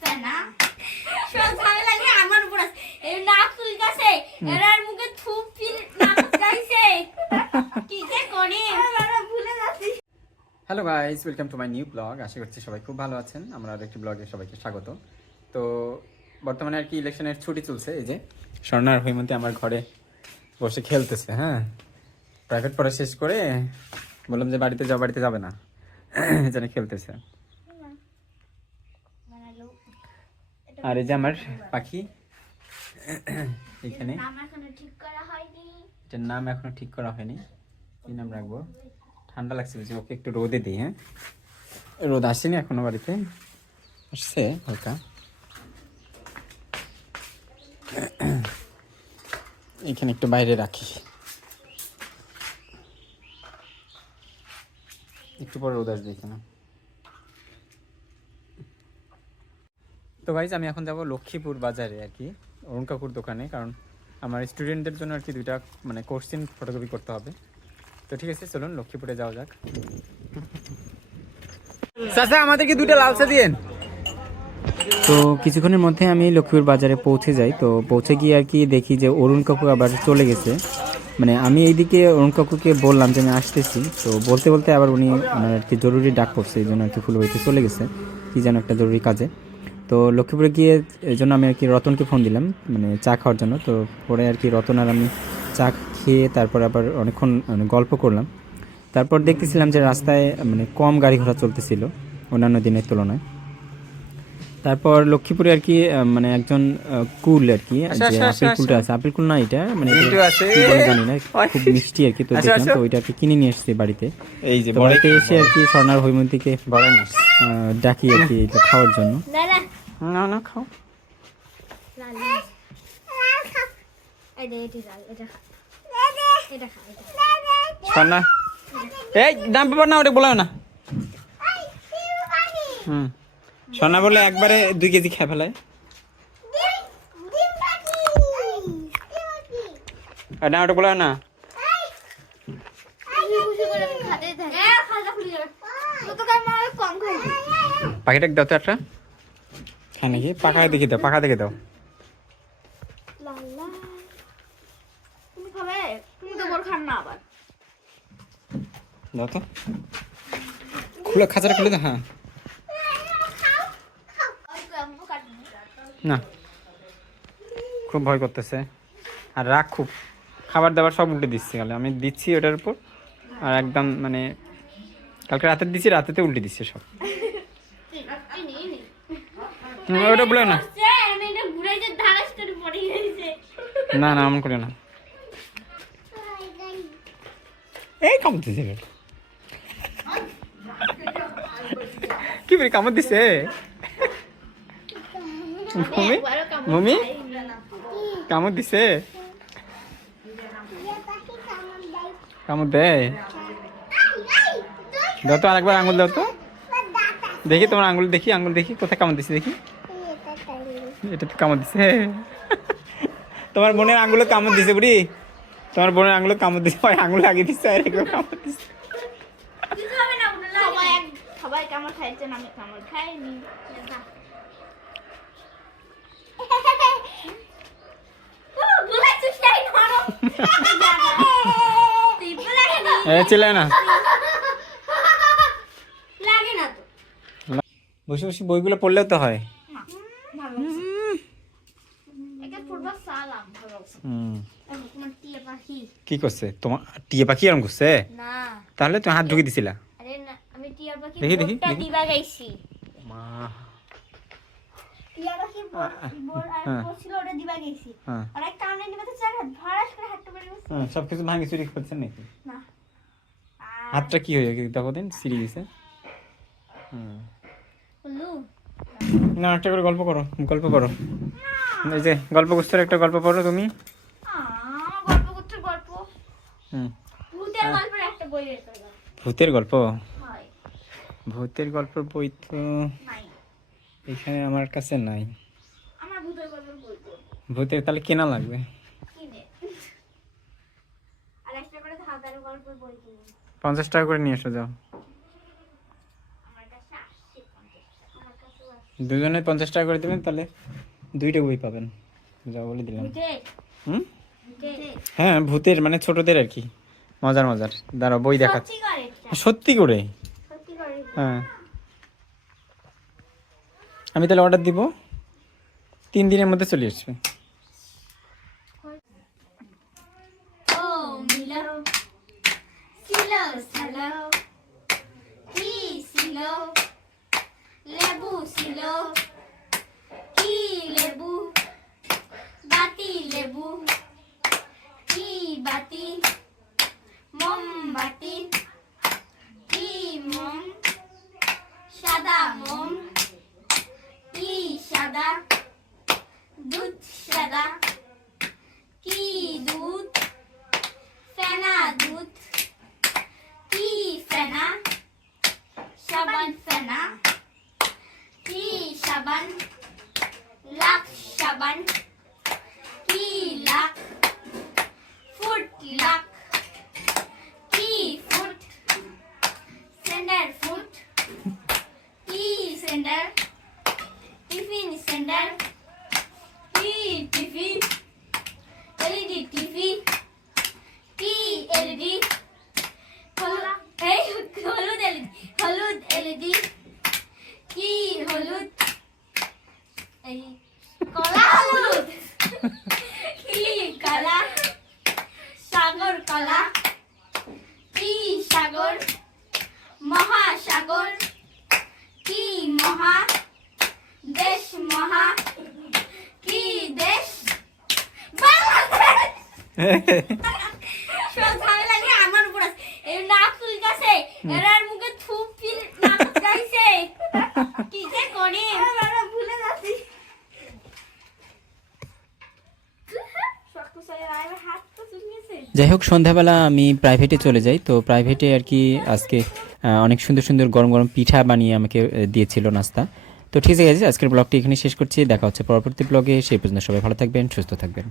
ফেনা সব ঝামেলা নিয়ে আমার উপর আছে। এই নাক চুলকাছে, এরার মুখে থুপ ফির নাক গাইছে, কি যে করি আমরা ভুলে যাচ্ছি। Hello guys, welcome to my new blog. আশা করছি সবাই খুব ভালো আছেন। আমরা আরেকটি ব্লগে সবাইকে স্বাগত। তো বর্তমানে আর কি ইলেকশনের ছুটি চলছে। এই যে স্বর্ণার হৈমন্তী আমার ঘরে বসে খেলতেছে। হ্যাঁ, প্রাইভেট পড়া শেষ করে বললাম যে বাড়িতে যাও, বাড়িতে যাবে না, এই জন্য খেলতেছে। আর এই যে আমার পাখি এখানে, নাম এখনো ঠিক করা হয়নি। এটার নাম এখনো ঠিক করা হয়নি। কি নাম রাখবো? ঠান্ডা লাগছে বুঝি, ওকে একটু রোদে দিই। হ্যাঁ, রোদ আসেনি এখনো, বাড়িতে আসছে হালকা। এখানে একটু বাইরে রাখি, একটু পরে রোদ আসবে এখানে। তো গাইজ, আমি এখন যাব লক্ষ্মীপুর বাজারে আর কি, অরুণ কাকুর দোকানে, কারণ আমার স্টুডেন্টদের জন্য আর কি দুইটা মানে কোশ্চেন ফটোকপি করতে হবে। তো ঠিক আছে, চলুন লক্ষ্মীপুরে যাওয়া যাক। চাচা, আমাদেরকে দুটো লাল চা দিয়েন। তো কিছুক্ষণের মধ্যে আমি লক্ষ্মীপুর বাজারে পৌঁছে যাই। তো পৌঁছে গিয়ে আর কি দেখি যে অরুণ কাকু আবার চলে গেছে। মানে আমি এইদিকে অরুণ কাকুকে বললাম যে আমি আসতেছি, তো বলতে বলতে আবার উনি ওনার আর কি জরুরি ডাক পড়ছে, এই জন্য আর কি ফুলবাড়িতে চলে গেছে কি যেন একটা জরুরি কাজে। তো লক্ষ্মীপুরে গিয়ে এই জন্য আমি আর কি রতনকে ফোন দিলাম মানে চা খাওয়ার জন্য। তো পরে আর কি রতন আর আমি চা খেয়ে তারপর আবার অনেকক্ষণ মানে গল্প করলাম। তারপর দেখতেছিলাম যে রাস্তায় মানে কম গাড়ি ঘোড়া চলতেছিল অন্যান্য দিনের তুলনায়। তারপর লক্ষ্মীপুরে আর কি মানে একজন কুল আর কি, যে আপেল কুলটা আছে, আপেল কুল না এটা মানে কি বলে জানি না, খুব মিষ্টি আর কি। তো দেখলাম, তো ওইটা আর কি কিনে নিয়ে এসেছি বাড়িতে। এই যে বাড়িতে এসে আর কি স্বর্ণার হৈমন্তীকে ডাকি আর কি এটা খাওয়ার জন্য। না না, খাও। স্বর্ণা, এই দাম পেপার না, ওটা বলো না। সোনা বলে একবারে 2 কেজি খেয়ে ফেলায়। না, ওটা বলো না। পাখিটা দাও তো একটা। হ্যাঁ নাকি, পাখা দেখে দাও, পাখা দেখে দাও। দাও তো, খুলে খাঁচাটা খুলে দাও। হ্যাঁ না, খুব ভয় করতেছে আর রাগ খুব। খাবার দাবার সব উল্টে দিচ্ছে, কালে আমি দিচ্ছি ওটার উপর, আর একদম মানে কালকে রাতে দিচ্ছি, রাতেতে উল্টে দিচ্ছে সব। ওটা বলে না, না না, এমন করে না। এই কামড় দিছে, কি বলি কামড় দিছে। মমি মমি কামড় দিছে, কামড় দেয়। দাও তো আরেকবার আঙুল দাও তো দেখি, তোমার আঙুল দেখি, আঙুল দেখি কোথায় কামড় দিছে দেখি। এটা তো কামড় দিছে, তোমার বোনের আঙুলে কামড় দিছে বুড়ি, তোমার বোনের আঙুলে কামড় দিছে, আঙুল লাগিয়ে দিচ্ছে আর এগুলো কামড় দিচ্ছে। সবাই কামড় খাইছেন, আমি কামড় খাইনি। চিল্লায় না, বসে বসে বইগুলো পড়লেও তো হয়। কি করছে তোমার টিয়া পাখি? এরকম করছে? তাহলে তুমি হাত ঢুকে দিছিলা? দেখি দেখি মা, সবকিছু ভাঙি চুরি করছেন নাকি? হাতটা কি হয়ে গেছে দেখো দিন, সিঁড়ি গেছে। না, একটা করে গল্প করো, গল্প করো। এই যে গল্প গুস্তর একটা গল্প পড়ো তুমি। ভূতের গল্প? ভূতের গল্পের বই তো এখানে আমার কাছে নাই। ভূতের তাহলে কেনা লাগবে। 50 টাকা করে নিয়ে এসো, যাও। দুজনে 50 টাকা করে দেবেন, তাহলে 2টা বই পাবেন, যা বলে দিলাম। ভূতের হুম, ভূতের হ্যাঁ ভূতের মানে ছোটদের আর কি, মজার মজার। দাঁড়াও বই দেখাচ্ছি। সত্যি করে এটা, সত্যি করে? সত্যি করে এটা। হ্যাঁ, আমি তাহলে অর্ডার দিব, 3 দিনের মধ্যে চলে আসবে। ও মিলো সিলো সালো কি সিলো লেবু সিলো কি লেবু বাতি লেবু কি বাতি মোমবাতি কি মোম সাদা মোম কি সাদা দুধ সাদা কি দুধ ফেনা দুধ কি ফেনা সাবান ফেনা কি সাবান লাখ সাবান কি লাখ ফুট লাখ কি ফুট সেন্ডার ফুট কি সেন্ডার টিফিন সেন্ডার কি টিফিন এলইডি টিভি কি এলইডি হলুদ এলইডি হলুদ এলইডি কি হলুদ এই কলা হলুদ কি কলা সাগর কলা কি সাগর মহাসাগর কি মহা দেশ মহা কি দেশ বাংলাদেশ। সব ঝামেলা নিয়ে আমার উপর আছে। এই নাক চুলকাছে, এরার মুখে থুপি নাক গাইছে। কি যে করি? ভুলে যাচ্ছি। হাত তো চুলকেছে। যাই হোক, সন্ধ্যাবেলা আমি প্রাইভেটে চলে যাই। তো প্রাইভেটে আর কি আজকে অনেক সুন্দর সুন্দর গরম গরম পিঠা বানিয়ে আমাকে দিয়েছিল নাস্তা। তো ঠিক আছে, আজকের ব্লগটি এখানে শেষ করছি। দেখা হচ্ছে পরবর্তী ব্লগে। সেই পর্যন্ত সবাই ভালো থাকবেন, সুস্থ থাকবেন।